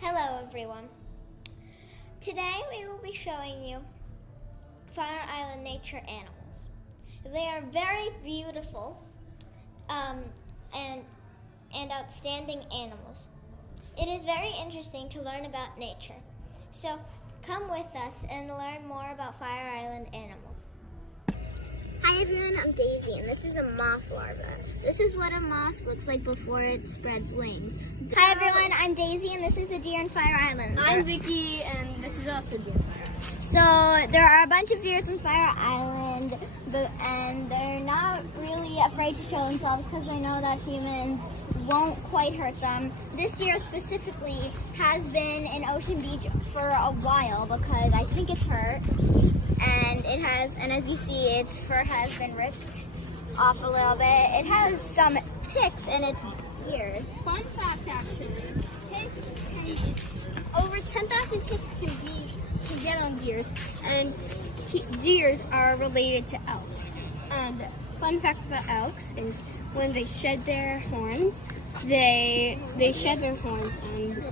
Hello everyone. Today we will be showing you Fire Island nature animals. They are very beautiful and outstanding animals. It is very interesting to learn about nature. So come with us and learn more about Fire Island animals. Hi everyone, I'm Daisy and this is a moth larva. This is what a moth looks like before it spreads wings. Hi everyone, I'm Daisy and this is a deer in Fire Island. I'm Vicky and this is also deer in Fire Island. So there are a bunch of deers in Fire Island and they're not really afraid to show themselves because they know that humans won't quite hurt them. This deer specifically has been in Ocean Beach for a while because I think it's hurt. And as you see, its fur has been ripped off a little bit. It has some ticks in its ears. Fun fact, actually, over 10,000 ticks can get on deers, and deers are related to elks. And fun fact about elks is when they shed their horns, they shed their horns and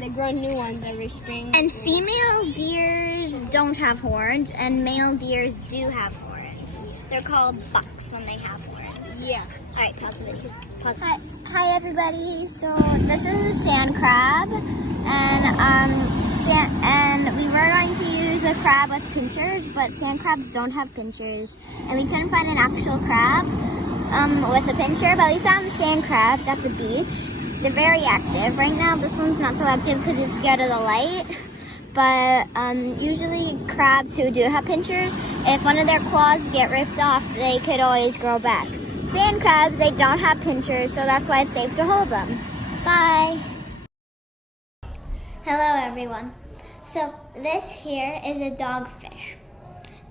they grow new ones every spring. And female deers don't have horns, and male deers do have horns. They're called bucks when they have horns. Yeah. All right, pause the video. Pause. Hi everybody. So this is a sand crab, and we were going to use a crab with pinchers, but sand crabs don't have pinchers, and we couldn't find an actual crab with a pincher, but we found the sand crabs at the beach. They're very active. Right now, this one's not so active because it's scared of the light. But usually crabs who do have pinchers, if one of their claws get ripped off, they could always grow back. Sand crabs, they don't have pinchers, so that's why it's safe to hold them. Bye. Hello, everyone. So this here is a dogfish.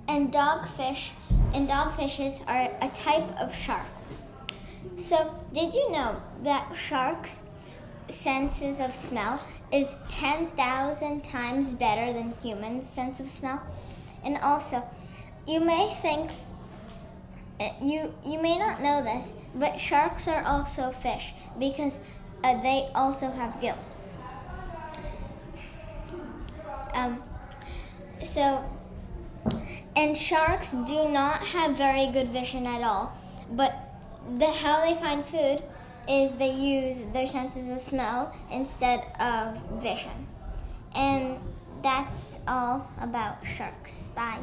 And dogfishes are a type of shark. So, did you know that sharks' senses of smell is 10,000 times better than humans' sense of smell? And also, you may think, you may not know this, but sharks are also fish because they also have gills. And sharks do not have very good vision at all, but how they find food is they use their senses of smell instead of vision. And that's all about sharks. Bye.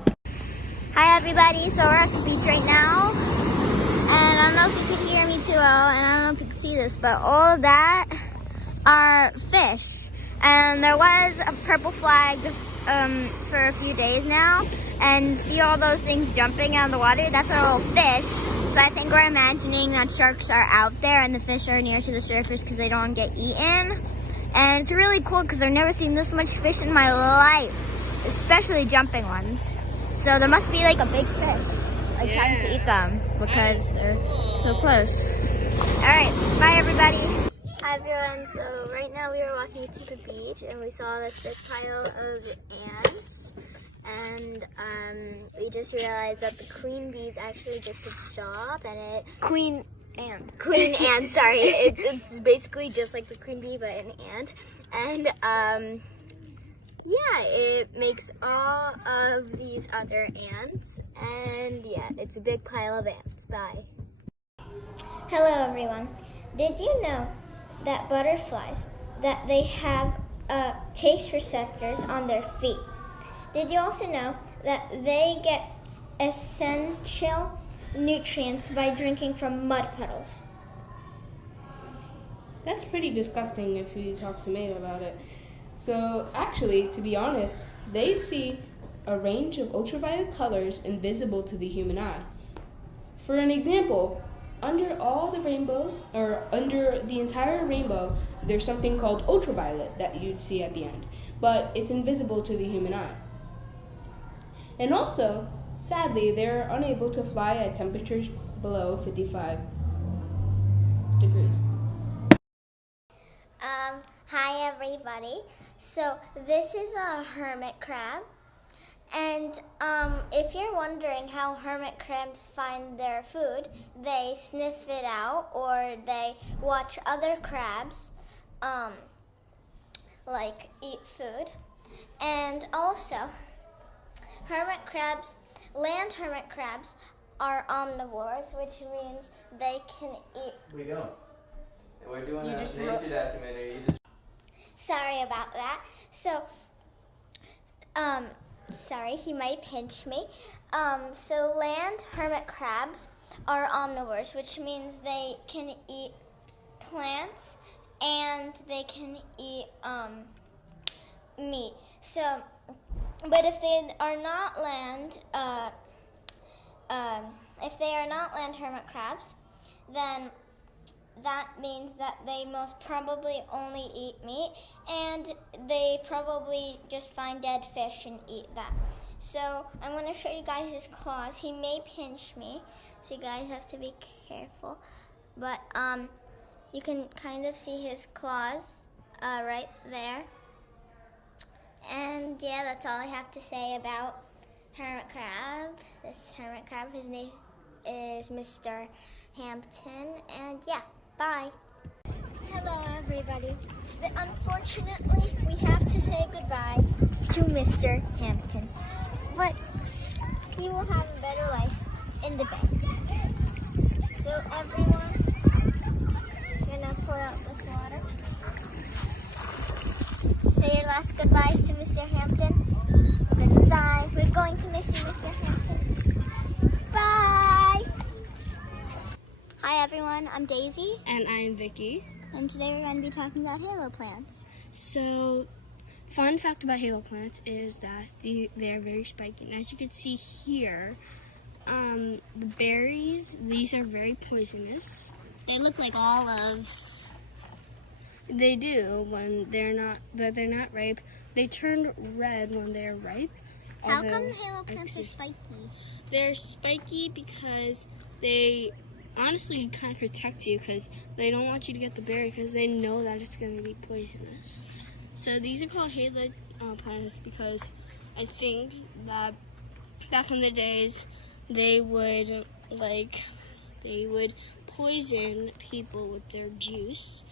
Hi everybody, so we're at the beach right now. And I don't know if you could hear me too well, and I don't know if you could see this, but all of that are fish. And there was a purple flag for a few days now. And see all those things jumping out of the water? That's all fish. So I think we're imagining that sharks are out there and the fish are near to the surface because they don't get eaten. And it's really cool because I've never seen this much fish in my life, especially jumping ones. So there must be like a big fish, like trying to eat them because they're so close. All right, bye everybody. Hi everyone, so right now we are walking to the beach and we saw this big pile of ants. And we just realized that the queen bee's actually just its job, and Queen ant, sorry. It's basically just like the queen bee, but an ant. And yeah, it makes all of these other ants, and yeah, it's a big pile of ants. Bye. Hello everyone. Did you know that butterflies, that they have taste receptors on their feet? Did you also know that they get essential nutrients by drinking from mud puddles? That's pretty disgusting if you talk to me about it. So actually, to be honest, they see a range of ultraviolet colors invisible to the human eye. For an example, under all the rainbows, or under the entire rainbow, there's something called ultraviolet that you'd see at the end, but it's invisible to the human eye. And also, sadly, they're unable to fly at temperatures below 55 degrees. Hi everybody. So this is a hermit crab. And if you're wondering how hermit crabs find their food, they sniff it out or they watch other crabs like eat food. And also, land hermit crabs are omnivores, which means they can eat. We don't. We're doing You a just nature documentary. Sorry about that. So, sorry, he might pinch me. So land hermit crabs are omnivores, which means they can eat plants and they can eat meat. So, but if they are not land hermit crabs, then that means that they most probably only eat meat, and they probably just find dead fish and eat that. So I'm going to show you guys his claws. He may pinch me, so you guys have to be careful. But you can kind of see his claws right there. And yeah, that's all I have to say about hermit crab. This hermit crab, his name is Mr. Hampton, and yeah, bye. Hello, everybody. Unfortunately, we have to say goodbye to Mr. Hampton, but he will have a better life in the bay. So everyone, I'm gonna pour out this water. Say your last goodbyes to Mr. Hampton. Goodbye. We're going to miss you, Mr. Hampton. Bye. Hi everyone, I'm Daisy. And I'm Vicky. And today we're going to be talking about halo plants. So, fun fact about halo plants is that they're very spiky. And as you can see here, the berries, these are very poisonous. They look like olives. They do when they're not, but they're not ripe. They turn red when they're ripe. How come halo plants are spiky? They're spiky because they honestly kind of protect you, because they don't want you to get the berry because they know that it's going to be poisonous. So these are called halo plants because I think that back in the days they would poison people with their juice,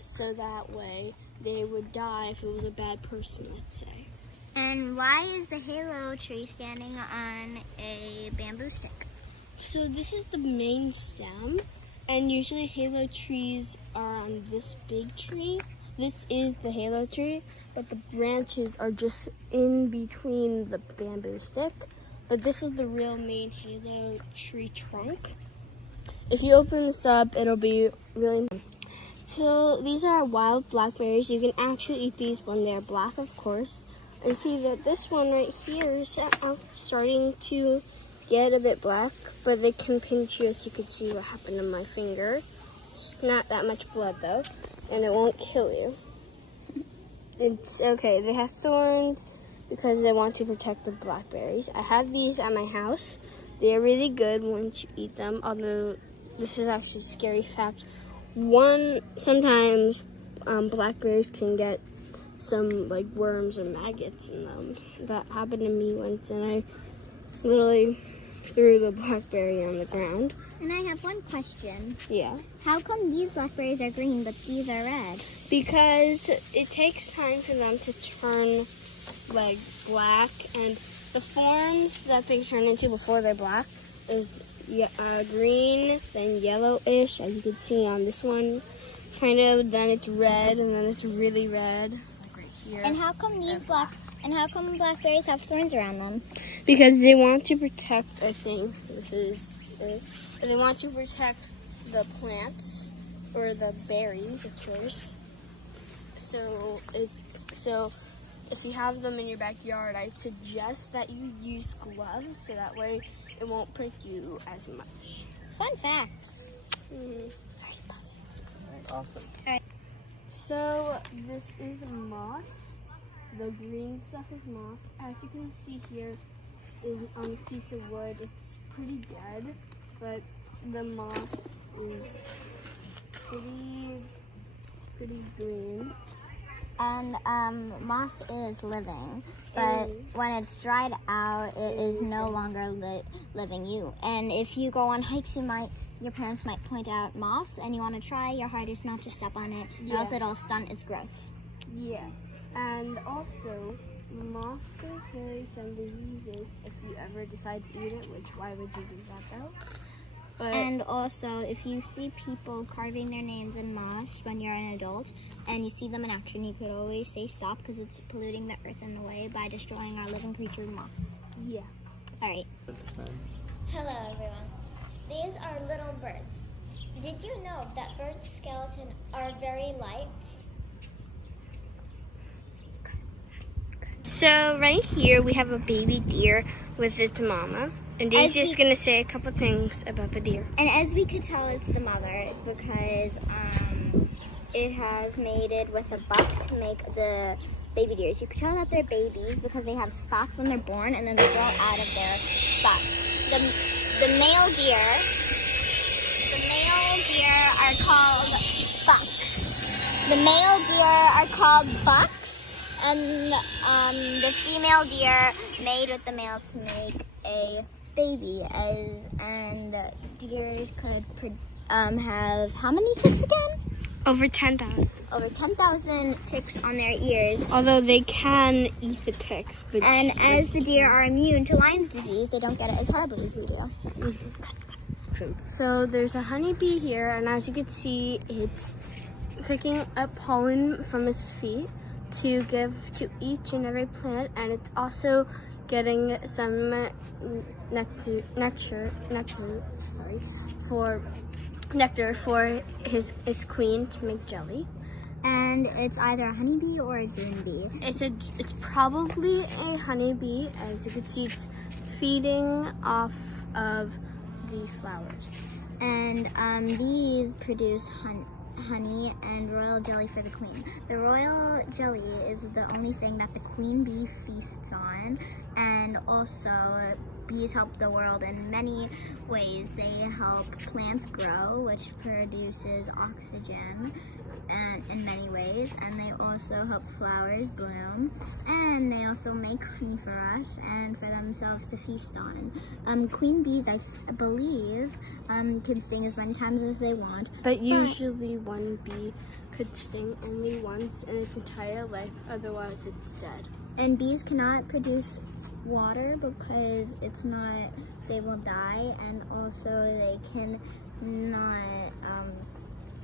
so that way they would die if it was a bad person, let's say. And why is the halo tree standing on a bamboo stick? So this is the main stem, and usually halo trees are on this big tree. This is the halo tree, but the branches are just in between the bamboo stick. But this is the real main halo tree trunk. If you open this up, it'll be really... So these are wild blackberries. You can actually eat these when they're black, of course. And see that this one right here is starting to get a bit black, but they can pinch you, as you can see what happened to my finger. It's not that much blood though, and it won't kill you. It's okay. They have thorns because they want to protect the blackberries. I have these at my house. They are really good once you eat them, although this is actually a scary fact. Sometimes blackberries can get some like worms or maggots in them. That happened to me once, and I literally threw the blackberry on the ground. And I have one question. Yeah. How come these blackberries are green but these are red? Because it takes time for them to turn like black, and the forms that they turn into before they're black is green, then yellowish, as you can see on this one, kind of. Then it's red, and then it's really red. Like right here. And how come blackberries have thorns around them? Because they want to protect, I think, they want to protect the plants, or the berries, of course. So if you have them in your backyard, I suggest that you use gloves, so that way it won't prick you as much. Fun facts. Mm-hmm. Awesome. So this is moss. The green stuff is moss. As you can see here, is on a piece of wood. It's pretty dead, but the moss is pretty green. And moss is living, but when it's dried out, it is no longer living you. And if you go on hikes, your parents might point out moss, and you want to try your hardest not to step on it, or else it'll stunt its growth. Yeah. And also, moss can carry some diseases if you ever decide to eat it, which why would you do that though? But And also, if you see people carving their names in moss when you're an adult and you see them in action, you could always say stop because it's polluting the earth in a way by destroying our living creature moss. yeah. All right. Hello, everyone. These are little birds. Did you know that birds' skeletons are very light? So right here we have a baby deer with its mama. And Dee's just going to say a couple things about the deer. And as we could tell, it's the mother because it has mated with a buck to make the baby deers. You could tell that they're babies because they have spots when they're born and then they grow out of their spots. The male deer are called bucks. The male deer are called bucks, and the female deer mate with the male to make a baby. And deers could have how many ticks again? Over 10,000. Over 10,000 ticks on their ears. Although they can eat the ticks. But And as the deer are immune to Lyme's disease, they don't get it as horribly as we do. So there's a honeybee here, and as you can see, it's picking up pollen from his feet to give to each and every plant, and it's also getting some nectar for its queen to make jelly. And it's either a honeybee or a drone bee. It's probably a honeybee. As you can see, it's feeding off of the flowers. And these produce honey and royal jelly for the queen. The royal jelly is the only thing that the queen bee feasts on, and also bees help the world in many ways. They help plants grow, which produces oxygen in many ways, and they also help flowers bloom, and they also make honey for us and for themselves to feast on. Queen bees, I believe, can sting as many times as they want. But usually one bee could sting only once in its entire life, otherwise it's dead. And bees cannot produce water because they will die, and also they can not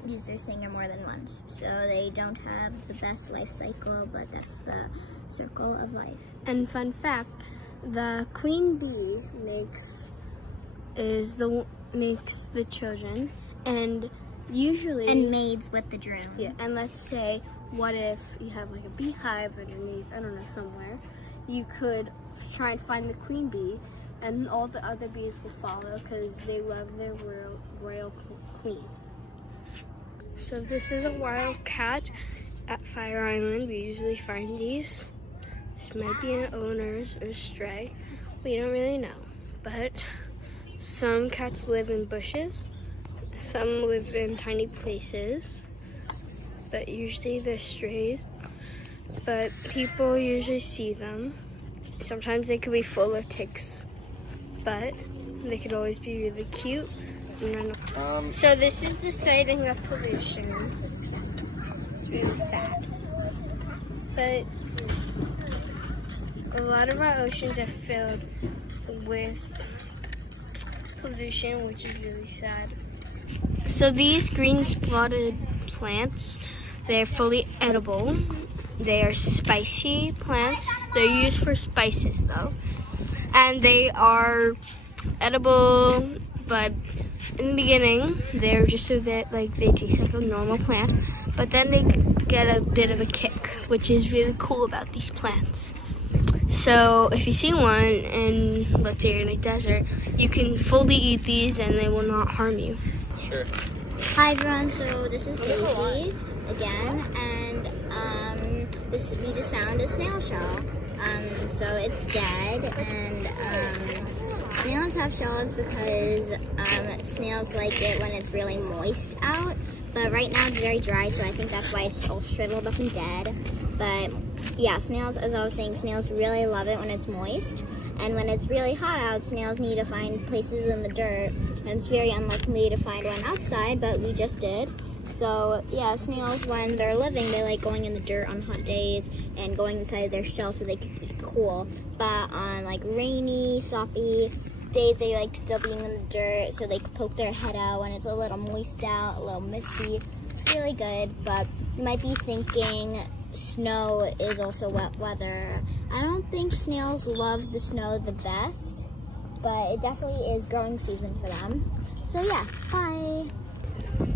use their stinger more than once. So they don't have the best life cycle, but that's the circle of life. And fun fact, the queen bee makes the children, and usually maids with the drones. Yeah, and let's say, what if you have like a beehive underneath, I don't know, somewhere, you could try and find the queen bee, and all the other bees will follow because they love their royal queen. So this is a wild cat at Fire Island. We usually find these. This might be an owner's or stray. We don't really know. But some cats live in bushes. Some live in tiny places. But usually they're strays. But people usually see them. Sometimes they could be full of ticks. But they could always be really cute. So this is the sighting of pollution. It's really sad. But a lot of our oceans are filled with pollution, which is really sad. So these green spotted plants, they're fully edible. They are spicy plants. They're used for spices though. And they are edible, but in the beginning, they're just a bit like they taste like a normal plant, but then they get a bit of a kick, which is really cool about these plants. So if you see one, and let's say you're in a desert, you can fully eat these and they will not harm you. Sure. Hi everyone, so this is Daisy again, and we just found a snail shell. So it's dead, and snails have shells because snails like it when it's really moist out, but right now it's very dry, so I think that's why it's all shriveled up and dead. But yeah, snails, as I was saying, snails really love it when it's moist, and when it's really hot out, snails need to find places in the dirt, and it's very unlikely to find one outside, but we just did. So yeah, snails, when they're living, they like going in the dirt on hot days and going inside their shell so they can keep cool. But on like rainy, soppy days, they like still being in the dirt so they can poke their head out when it's a little moist out, a little misty. It's really good, but you might be thinking snow is also wet weather. I don't think snails love the snow the best, but it definitely is growing season for them. So yeah, bye.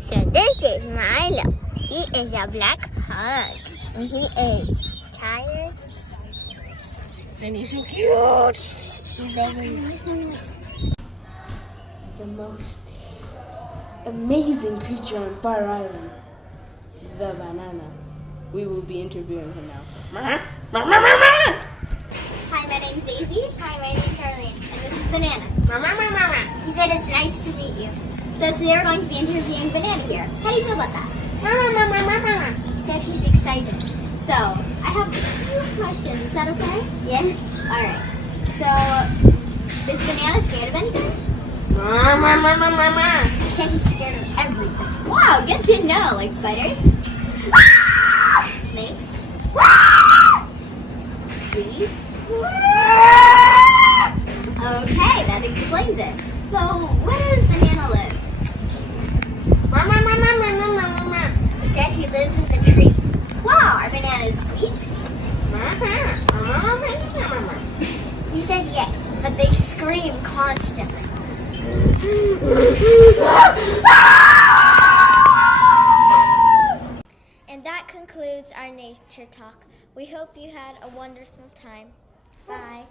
So this is Milo. He is a black pug, and he is tired. And he's so cute. The most amazing creature on Fire Island, the banana. We will be interviewing him now. Hi, my name's Daisy. Hi, my name's Charlene. And this is Banana. He said it's nice to meet you. So today we're going to be interviewing Banana here. How do you feel about that? He said he's excited. So I have a few questions. Is that okay? Yes. All right. So is Banana scared of anything? He said he's scared of everything. Wow, good to know. Like spiders? Snakes? Leaves? Okay, that explains it. So, where does Banana live? He said he lives in the trees. Wow, are bananas sweet? He said yes, but they scream constantly. And that concludes our nature talk. We hope you had a wonderful time. Bye.